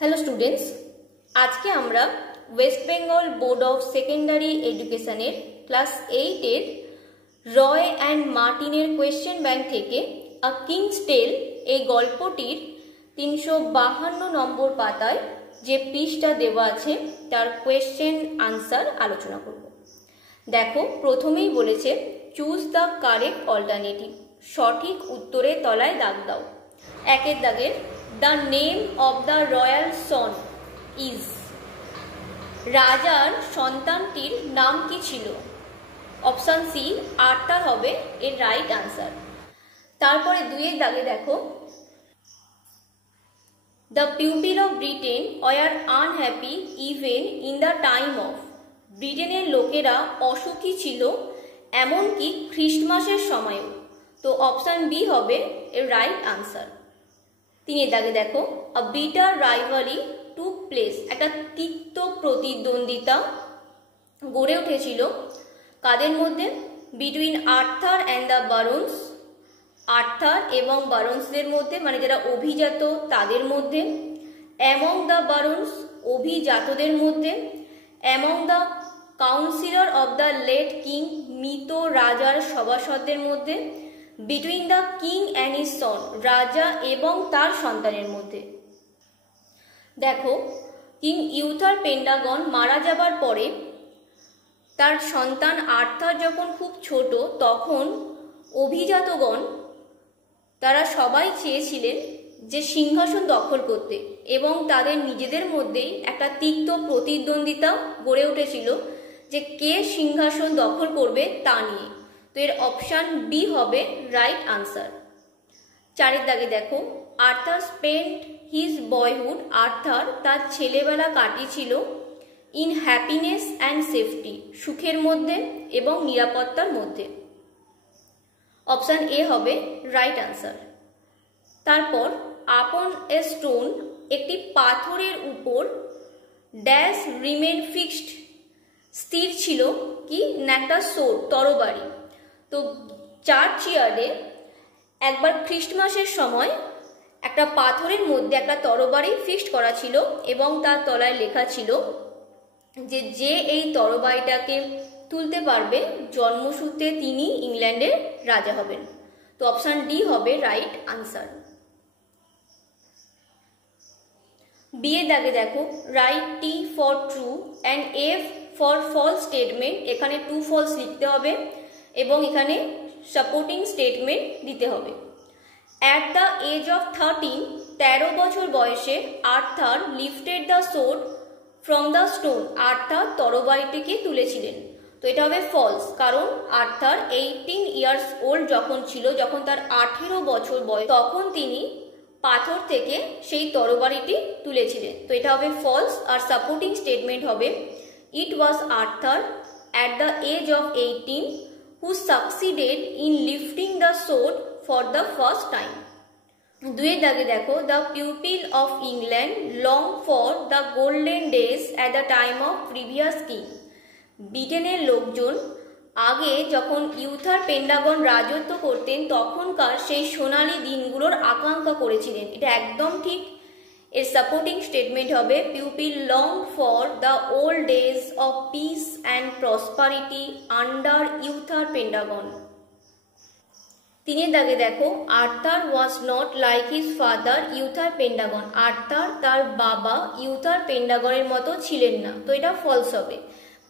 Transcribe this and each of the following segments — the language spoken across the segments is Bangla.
হ্যালো স্টুডেন্টস, আজকে আমরা West Bengal board of secondary এডুকেশনের ক্লাস 8-এর রয় অ্যান্ড মার্টিনের কোয়েশ্চেন ব্যাংক থেকে আ কিংস টেল এই গল্পটির 352 নম্বর পাতায় যে পৃষ্ঠা দেওয়া আছে তার কোয়েশ্চেন আনসার আলোচনা করব। দেখো, প্রথমেই বলেছে চুজ দ্য কারেক্ট অল্টারনেটিভ, সঠিক উত্তরের তলায় দাগ দাও। একের দাগের The name of the royal son is, রাজার সন্তানটির নাম কি ছিল? অপশন সি আর্থার হবে এর রাইট আনসার। তারপরে দুইয়ের দাগে দেখো, The people of Britain were unhappy even in the time of, ব্রিটেনের লোকেরা অসুখী ছিল এমনকি খ্রিস্টমাসের সময়ও। তো অপশন বি হবে এর রাইট আনসার। তিনের দাগে দেখো, আ বিটার রাইভালি টুক প্লেস, একটা তিক্ত প্রতিদ্বন্দ্বিতা গড়ে উঠেছিল কাদের মধ্যে? Between Arthur and the barons, Arthur এবং বারন্সদের মধ্যে, মানে যারা অভিজাত তাদের মধ্যে। অ্যামং দ্য বারন্স, অভিজাতদের মধ্যে। Among the councillor of the late king, মৃত রাজার সভাসদদের মধ্যে। Between the king and his son, রাজা এবং তার সন্তানের মধ্যে। দেখো, কিং ইউথার পেন্ডাগন মারা যাবার পরে তার সন্তান আর্থার যখন খুব ছোট, তখন অভিজাতগণ তারা সবাই চেয়েছিলেন যে সিংহাসন দখল করতে, এবং তাদের নিজেদের মধ্যেই একটা তিক্ত প্রতিদ্বন্দ্বিতা গড়ে উঠেছিল যে কে সিংহাসন দখল করবে তা নিয়ে। তো এর অপশান বি হবে রাইট আনসার। চারের দাগে দেখো, Arthur spent his boyhood, Arthur তার ছেলেবেলা কাটিয়েছিল ইন হ্যাপিনেস অ্যান্ড সেফটি, সুখের মধ্যে এবং নিরাপত্তার মধ্যে। অপশান এ হবে রাইট আনসার। তারপর আপন এ স্টোন, একটি পাথরের উপর ড্যাশ রিমেন ফিক্সড, স্থির ছিল কি না একটা সোর্ড, তরবারি। তো চার্চইয়ার্ডে একবার খ্রিস্টমাসের সময় একটা পাথরের মধ্যে একটা তরবারি ফিক্সড করা ছিল এবং তার তলায় লেখা ছিল যে যে এই তরবারিটাকে তুলতে পারবে জন্মসূত্রে তিনি ইংল্যান্ডের রাজা হবেন। তো অপশান ডি হবে রাইট আনসার। বি এর দাগে দেখো, right T for true and F for false statement, এখানে টু ফলস লিখতে হবে এবং এখানে সাপোর্টিং স্টেটমেন্ট দিতে হবে। অ্যাট দ্য এজ অফ 13, 13 বছর বয়সে Arthur lifted the sword from the stone, Arthur তরবারিটিকে তুলেছিলেন। তো এটা হবে ফলস, কারণ আর্থার 18 ইয়ার্স ওল্ড যখন ছিল, যখন তার 18 বছর বয়স, তখন তিনি পাথর থেকে সেই তরবারিটি তুলেছিলেন। তো এটা হবে ফলস। আর সাপোর্টিং স্টেটমেন্ট হবে it was Arthur at the age of 18 who succeeded in lifting the sword for the first time. দুয়ের দাগে দেখো, the people of England long for the golden days at the time of previous king. ব্রিটেনের লোকজন আগে যখন ইউথার পেন্ডাগন রাজত্ব করতেন তখনকার সেই সোনালী দিনগুলোর আকাঙ্ক্ষা করেছিলেন। এটা একদম ঠিক। এর সাপোর্টিং স্টেটমেন্ট হবে people long for the old days of peace and prosperity under Uther Pendragon. তিনের দাগে দেখো, Arthur was not like his father Uther Pendragon, Arthur তার বাবা ইউথার পেন্ডাগনের মতো ছিলেন না। তো এটা ফলস হবে,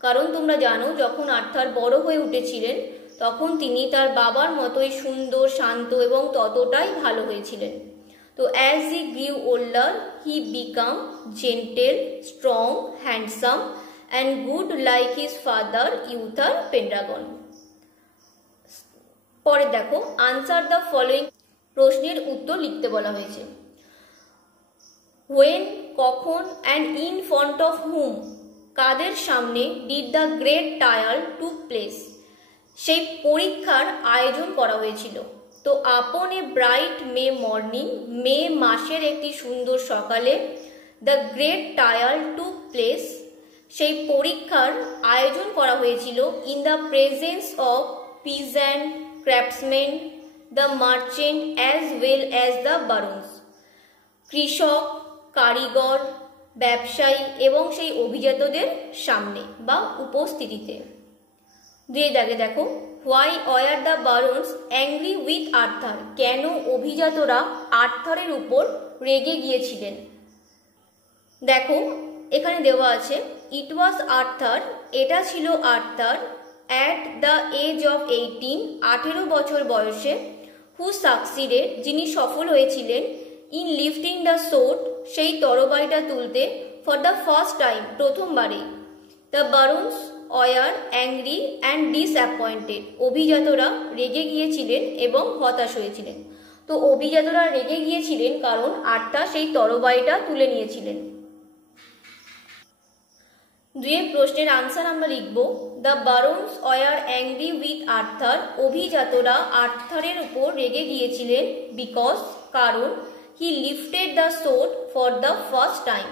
কারণ তোমরা জানো যখন আর্থার বড় হয়ে উঠেছিলেন তখন তিনি তার বাবার মতোই সুন্দর, শান্ত এবং ততটাই ভালো হয়েছিলেন। তো as he grew older, he became gentle, strong, handsome and good like his father, Uther Pendragon. পরে দেখো, answer the following, প্রশ্নের উত্তর লিখতে বলা হয়েছে। when, কখন, and in front of whom, কাদের সামনে did the great trial took place, সেই পরীক্ষার আয়োজন করা হয়েছিল। তো আপন এ ব্রাইট মে মর্নিং, মে মাসের একটি সুন্দর সকালে, the great trial took place, সেই পরীক্ষার আয়োজন করা হয়েছিল in the presence of peasant, craftsman, the merchant as well as the barons, কৃষক, কারিগর, ব্যবসায়ী এবং সেই অভিজাতদের সামনে বা উপস্থিতিতে। দুই দাগে দেখো, why were the barons angry with Arthur, কেন অভিজাতরা আর্থারের উপর রেগে গিয়েছিলেন। দেখো এখানে দেওয়া আছে ইট ওয়াজ আর্থার, এটা ছিল Arthur, at the age of 18, 18 বছর বয়সে, হু সাকসিডেড, যিনি সফল হয়েছিলেন, ইন লিফটিং দ্য সোর্ড, সেই তরবারিটা তুলতে, ফর দ্য ফার্স্ট টাইম, প্রথমবারে। The barons were angry and disappointed, অভিজাতরা রেগে গিয়েছিলেন এবং হতাশ হয়েছিলেন। তো অভিজাতরা রেগে গিয়েছিলেন কারণ আর্থার সেই তরবারিটা তুলে নিয়েছিলেন। দুই প্রশ্নের আনসার আমরা লিখব, the barons were angry with Arthur, অভিজাতরা আর্থারের উপর রেগে গিয়েছিলেন, বিকজ, কারণ, he lifted the sword for the first time,